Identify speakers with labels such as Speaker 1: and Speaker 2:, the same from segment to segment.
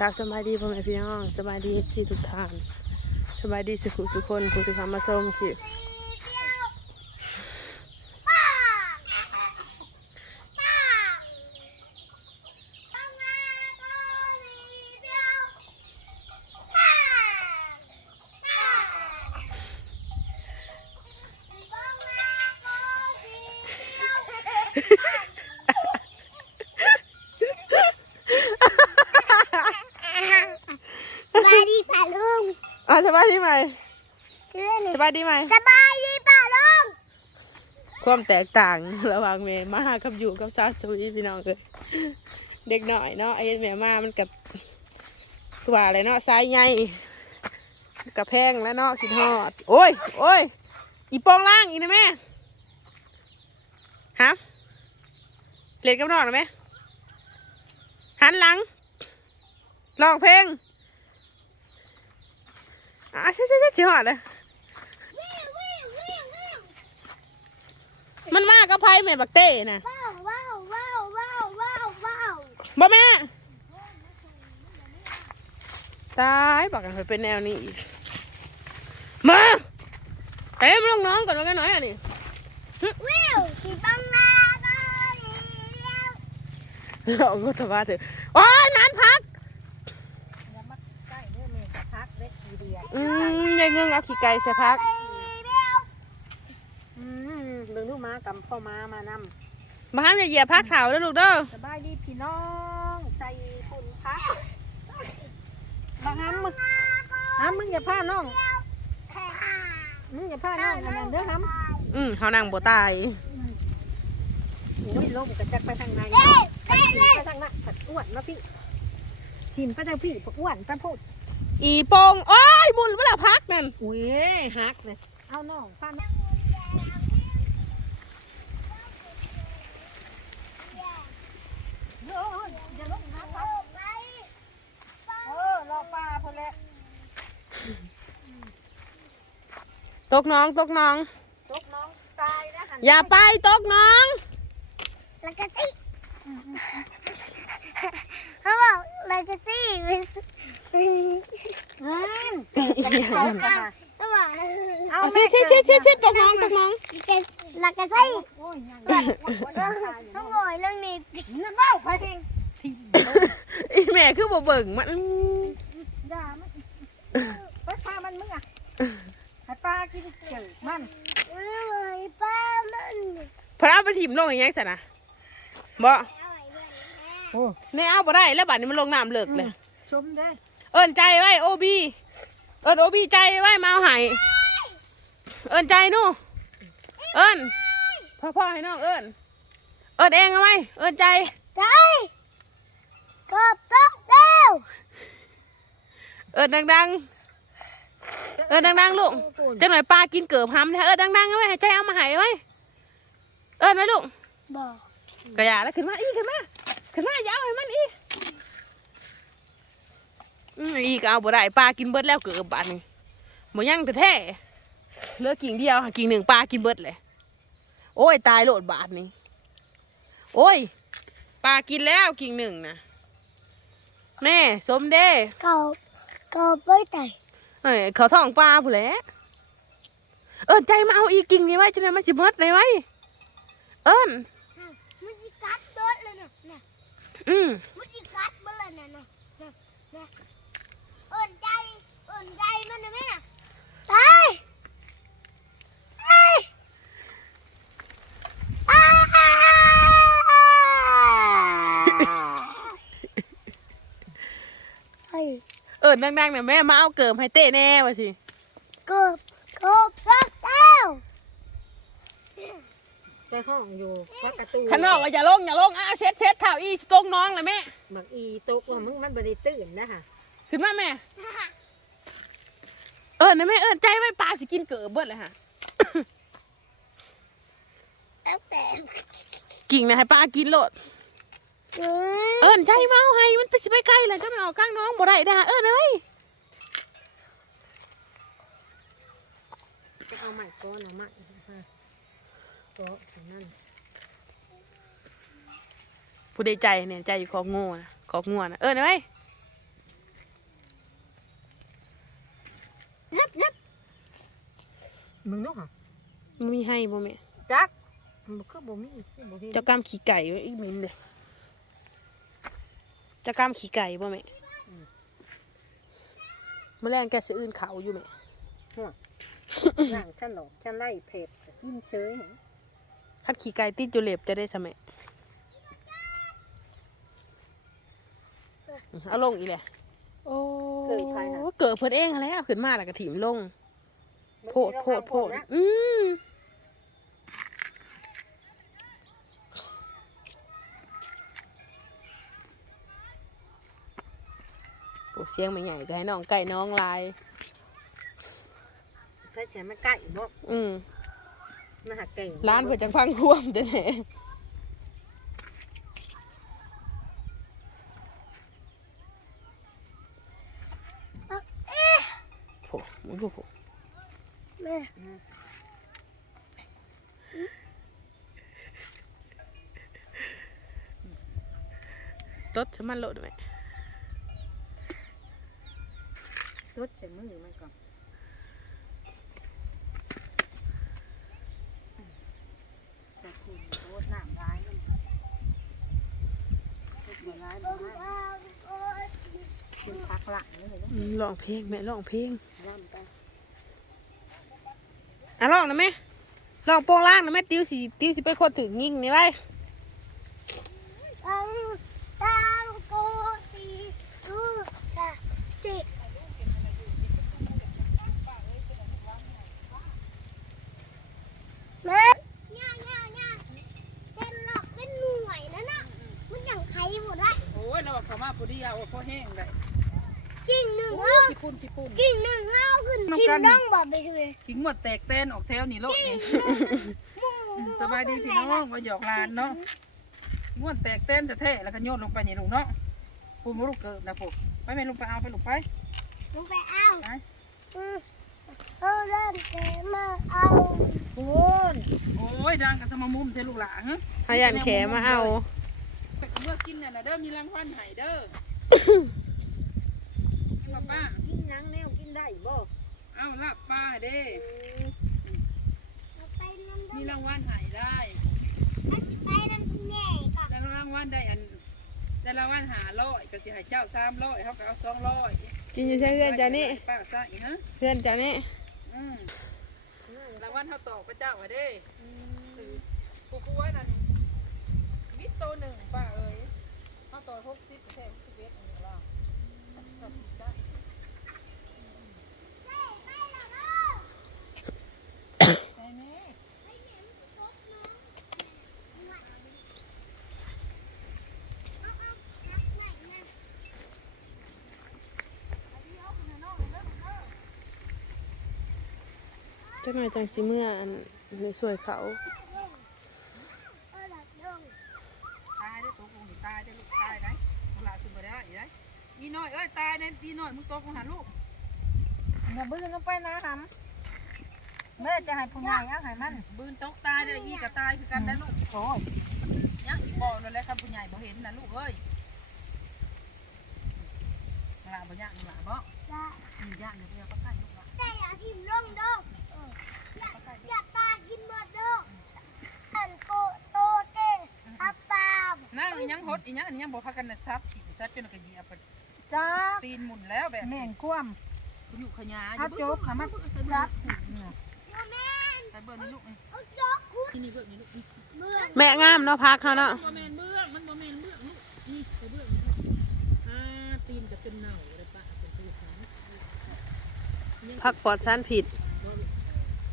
Speaker 1: กราบสบายดีพ่อแม่พี่น้องสบายดีที่ทุกท่านสบายดีสุขุสุขคนผู้ที่เข้ามาชมคลิปา
Speaker 2: ยดี
Speaker 1: ไหม
Speaker 2: คือนี่
Speaker 1: สบายดีไหม
Speaker 2: สบายดีป่ะลุง
Speaker 1: ความแตกต่างระหว่างแม่มาหากับอยู่กับซาซุยพี่น้องเลยเด็กหน่อยเนาะไอ้แม่มามันกับตัวอะไรเนาะสายใหญ่กับแพงแล้วเนาะคิดฮอดโอ้ยโอ้ยอีโปองล่างอีกนะแม่ฮะเล่นกับน้องหน่อยไหมหันหลังลองเพลง อะใช่ใช่ใช่จีหอดเลยมันมากกับไพ่แม่บักเต้นะ
Speaker 2: ว้าวว้าวว้าวว้าวว้าวว้าว
Speaker 1: บ่แม่ตายบอกกันไปเป็นแนวนี้อีกมาเต็มลงน้องก่อนว่ากันหน่อยอะนี่
Speaker 2: วิวสีบังลาตาดีเดียว
Speaker 1: เราก็ทว่าเถอะโอ้ยนานพัก
Speaker 3: อย่ามาใกล้เด้อแม่จะพักเล็กทีเดียว
Speaker 1: อืมยายเงื้องเอาขี้ไก่ใส่พัก
Speaker 2: ดีเดียว
Speaker 3: อืมเบิ่งลูกม้ากำพ่อม้ามาน
Speaker 1: มาห้ามอย่าเหยียบพักเถาเด้อลูกเด้อำ
Speaker 3: สบายดีพี่น้องใส่ฝุ่นพักมาห้ำมึงห้ำมึงอย่าพาน้องมึงอย่าพาน้องอันนั้นเด้อห้ำ
Speaker 1: อืมเขานั่งบ่ตาย
Speaker 3: โอ้ยลมกระจักไปทางไหน
Speaker 2: เอ๊ะ
Speaker 3: ผั
Speaker 2: เอ๊ะ
Speaker 3: ดถิ่ม
Speaker 2: เอ๊ะ
Speaker 3: ไปทางนั้นผัดอ้วนมาพี่ถิ่มไปทางพี่ผัดอ้วนไปพูด
Speaker 1: อีโปงโอ้ยมุนเวลาพักนั่น
Speaker 3: อุ้ยฮักเลยเอาน้องพาน้องเอออย่าลงนะครับ
Speaker 2: ไป
Speaker 3: เออรอปลาพอแล้ว
Speaker 1: ตกน้องตกน้อง
Speaker 3: ตกน้องตายนะหัน
Speaker 1: อย่าไปตกน้อง
Speaker 2: แล้วก็สิ เขาบอกแล้วก็สิเป็น
Speaker 3: อืมจะเข้ากัน
Speaker 2: เขาบอก
Speaker 3: เอา
Speaker 1: เชิดชิดชิดชิดชิดตกน้องตกน้อง
Speaker 2: แล้วก็สิ
Speaker 3: โอ้ยยังยังยังตายอยู่
Speaker 2: เขาบอกเรื่องนี้
Speaker 3: นี่เล่าไปเอง
Speaker 1: อีแม่คือบ่เบิ่งมัน
Speaker 3: ด่ามันไปพามันมึงอะให้ปลากินเกิดมัน
Speaker 2: เอ้ยป้ามัน
Speaker 1: พระไปถิ่มลงอย่างยังสนะบ่
Speaker 3: โอ้
Speaker 1: แน่เอาบ่ได้แล้วบัดนี้มันลงน้ำเลิกเลย
Speaker 3: ชมเด้
Speaker 1: เอิ้นใจไว้โอบีเอิ้นโอบีใจไว้มาเอาให้เอิ้นใจนู่เอิ้นพ่อพ่อให้น้องเอิ้นเอิ้นเองเอาไว้เอิ้นใจ
Speaker 2: ใจกบตกเร็ว
Speaker 1: เอิ้นดังๆ เอิ้นดังๆลูกจังหน่อยปลากินเกือบห้ำแท้เอิ้นดังๆเอาไว้ให้ใจเอามาให้ไว้เอิ้นไว้ลูก
Speaker 2: บอก
Speaker 1: ก็อย่าแล้วขึ้นมาอีขึ้นมา ขึ้นมาอย่าเอาให้มันอีอืมอีก็เอาบ่ได้ปลากินเบิดแล้วเกือบบาดนี้บ่ยังแท้ๆเหลือกิ่งเดียวกิ่งหนึ่งปลากินเบิดเลย โอ้ยตายโลดบาทนี้โอ้ยปลากินแล้วกิ่งหนึ่งนะแม่สมเด้
Speaker 2: กบกบไม่ไต่
Speaker 1: เอ้ยเขาท้องปลาผู้นแหละเอิ้นใจมาเอาอีกิ่งนี้ไว้จะได้มันสิเบิดเลยไว้เอิ้น
Speaker 2: มันจิกัดเบิดเลยนะน่ะ
Speaker 1: อืม
Speaker 2: มันจิกัดเบิดเลยนะน่ะน่ะน่ะเอิ่นใจเอิ่นใจมันนะแม่น่ะตายตายตายเฮ้ย
Speaker 1: เอิ้นดังๆเนี่ยแม่มาเอาเกิบให้เต้แน่ว่าสิ
Speaker 2: กบกบรักแล้ว
Speaker 3: ไป ห้องอยู่พักกระตู
Speaker 1: ข้างนอกว่าอย่าลงอย่าลงอะเช็ดเช็ดเท้าอีตกน้องเลยแม่
Speaker 3: หมักอีตกว่ามึงมันบริตื่นนะฮะ
Speaker 1: ขึ้นมาแม่ เอิญนะแม่เอิญใจไว้ปลาสิกินเกิดเบิดเลยฮะ
Speaker 2: แล้วแต่
Speaker 1: กิ่งนะให้ปลากินโลด
Speaker 2: เอ้ย
Speaker 1: เอิญใจเมาให้มันไปสิไปไกลเลยก็มันออกข้างน้องบ่ได้ด่าเอิญเอ้ย
Speaker 3: จะเอาใหม่ก้อนเอาใหม่ กาะสนั่น
Speaker 1: ผู้ใดใจเนี่ยใจอยู่ขอกโง่นะขอกงัวนะเออได้ไหมยับยับ
Speaker 3: มึงนกหะ
Speaker 1: มันมีให้บ่แม่
Speaker 3: จักมันคือบ่มีบ่เจ้า
Speaker 1: กามขี่ไก่ไว้อีกเหม็นเลยเจ้ากามขี่ไก่บ่แม่แมลงแกสะอื่นเขาอยู่ไหม
Speaker 3: ห่วงหลังฉันหลอกฉันไล่เผ็ดกินเชยเหรอ
Speaker 1: คัดขี่ไก่ติดอยู่เล็บจะได้สะแม่เอาลงอีแหละโอ้เกิดเพิ่นเองหั้นแหล้วขึ้นมาแล้วก็ถิ่มลง โพดโพดโพดอืมโอ้เสียงไม่ใหญ่ก็ให้น้องไก่น้องลาย
Speaker 3: ถ้าฉันมาใกล้บ่
Speaker 1: อืม
Speaker 3: มาหาเก่ง
Speaker 1: ร้านเพื่อจังพังควมแต่แหน่โผมึงดูโผ
Speaker 2: แม่
Speaker 1: ตดฉันมันโลดไหม
Speaker 3: ตุดใส่มือมันก่อนแต่คุณโคตรน้ำร้ายมันตุดบ่ร้ายบ่ร้ายคุณพัก หลังนี่เลยนะ
Speaker 1: อืมร้องเพลงแม่ร้องเพลง
Speaker 3: ร่ำไป
Speaker 1: อะร้องนะแม่ร้องโป้งล่างนะแม่ติ้วสิติ้วสิไปคนถึงยิงนี่ไว้
Speaker 2: ตังตังโกตีดูตาติแม่ย่าย่าย่าเป็นหลอกเป็นหน่วยนะน่ะมันอย่างใครหมดละ
Speaker 4: โอ้ยเราเขามาพอดีเอาพอแห้งเลย
Speaker 2: กิ่งหนึ่งห้า
Speaker 4: ขี้ปุ่นขี้ปุ่น
Speaker 2: กิ่งหนึ่งห้าขึ้นกินต้องบอกไปเลย
Speaker 4: ขิงหมดแตกเต้นออกแถวนี่โลกนี่สบายดีพี่น้องมาหยอกหลานเนาะงวดแตกเต้นแต่แท้แล้วก็โยนลงไปนี่ลุงเนาะปุ่นมาลูกเกิดนะปุ๊ไปแม่ลงไปเอาไปลูกไป
Speaker 2: ลงไปเอา
Speaker 4: ไป
Speaker 2: อืมเอาเล่นเกมมาเอา
Speaker 4: ปุ่นโอ้ยดังกับสมมุมเทลูกหลานฮะ
Speaker 1: พยันแขมาเอา
Speaker 4: เมื่อกินน่ะนะเด้อมีรางวัลให้เด้อนี่มาป้า
Speaker 3: กินหยังแนวกินได้ บ่
Speaker 4: เอาลาบป้าเด้
Speaker 2: เอาไปน้ำ
Speaker 4: มีรางวัลให้ได้
Speaker 2: ไปน้ำแง่ก่อน
Speaker 4: ได้รางวัลได้อันได้รางวัลหาร้อยก็สิให้เจ้าสามร้อยเขาก็เอาสองร้อย
Speaker 1: กินอยู่ใช่เพื่อนเจ้านี่
Speaker 4: ป้าซะอีฮะ
Speaker 1: เพื่อนเจ้านี่
Speaker 4: อืมรางวัลเขาตอกพระเจ้าว่าเด้ผู้ป่วยนั่นมิตรโตหนึ่งป้าเอ้ยเขาต่อหกสิบแทนสิบเอ็ดอันนี้ล่ะจับผิดได้ไอ้ นี่
Speaker 1: เจ้าหน่อยจังสิเมื่ออันในสวยเขา
Speaker 2: เอาหลักลง
Speaker 4: ตายได้ตัวกูนี่ตายได้ลูกตายได้เวลาขึ้นไปได้อีได้อีน้อยเอ้ยตายได้อีน้อยมึงตกมาหาลูก
Speaker 3: อย่าบื้อลงไปนะหำ แม่จะให้ผู้ใหญ่เอาให้มัน
Speaker 4: บืนตกตายได้อีก็ตายคือกันได้ลูก
Speaker 3: โอ้ย
Speaker 4: ยังอีบอกนั่นแหละครับผู้ใหญ่บ่เห็นนะลูกเอ้ยหลาบ่ย่างหลาบ่
Speaker 2: จะ
Speaker 4: อืมย่างเดี๋ยวเดียวก็ใกล้ลูกหลา
Speaker 2: แต่อย่าทิมลงเด้อเอออย่าอย่าปากินหมดเด้ออันโกโตเตอัปปาม
Speaker 4: นั่งอีหยังหดอีหยังอันนี้ยังบ่พากันน่ะซับอีกซับจนก็เหยียบไป
Speaker 3: จ้า
Speaker 4: ตีนหมุนแล้วแบบ
Speaker 3: แม่งคว่
Speaker 4: คุณอยู่ขยาำ
Speaker 3: ถ้าจบนะมันจับ
Speaker 2: โมเมน
Speaker 4: ใส่เบิ่งนี่ลูกนี่
Speaker 2: เอาจกคุณ
Speaker 4: นี่เบิ่งนี่ลูกนี่
Speaker 2: เมือง
Speaker 1: แม่งามเนาะพักเขาเนาะ
Speaker 4: บ่แม่นเบื้องมันบ่แม่นเบื้องลูกนี่ใส่เบื้องนี่อ่าตีนก็เป็นเน่าเลยปะเป็นตัวขา
Speaker 1: พักปลอดสารผิด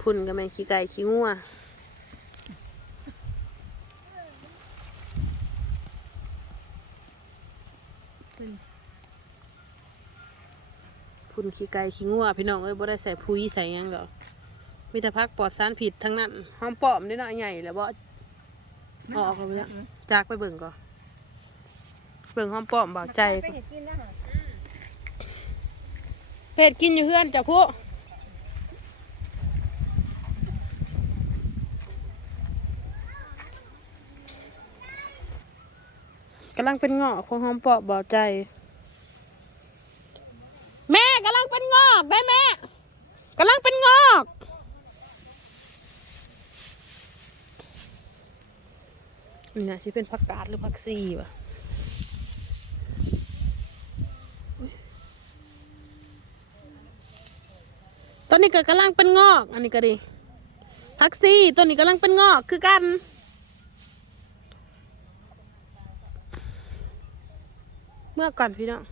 Speaker 1: พุ่นกับแมงขี้ไก่ขี้งัวพุ่นขี้ไก่ขี้งัวพี่น้องเอ้ยบ่ได้ใส่พุยใส่หยังดอก มีแต่พักปลอดสารผิดทั้งนั้นหอมปลอมได้เนาะใหญ่แล้วบ่ออกกันไปแล้วจากไปเบิ่งก่อนเบิ่งหอมปลอมเบาใจ
Speaker 3: ไปเห็ดกินนะฮะ
Speaker 1: เพจกินอยู่เพื่อนจ้ะผู้กำลังเป็นงอกของหอมปอบเบาใจ แม่กำลังเป็นงอกได้แม่กำลังเป็นงอก นี่นะสิเป็นผักกาดหรือผักซีวะตอนนี้ก็กำลังเป็นงอก อันนี้ก็ดีผักซีตัวนี้กำลังเป็นงอกคือกัน เมื่อก่อนพี่น้อง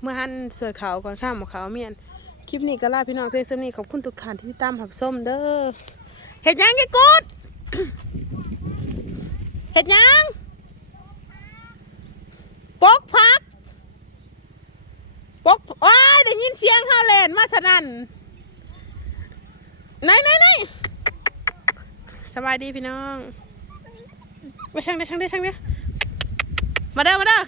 Speaker 1: เมื่อหันสวยเขาวก่อนข้ามหมขาวเมียน คลิปนี้ก็ลาพี่น้องเพียงเท่นี้ขอบคุณทุกท่านที่ตามหับส้มเด้อเห็ดยังแกกูด เห็ดยังปกพักปกอ้ายได้ยินเสียงเฮาเล่นมาสนั่นไหนไหนไหนสบายดีพี่น้องมาช่างเด้อช่างเด้อช่างเด้อมาเด้อมาเด้อ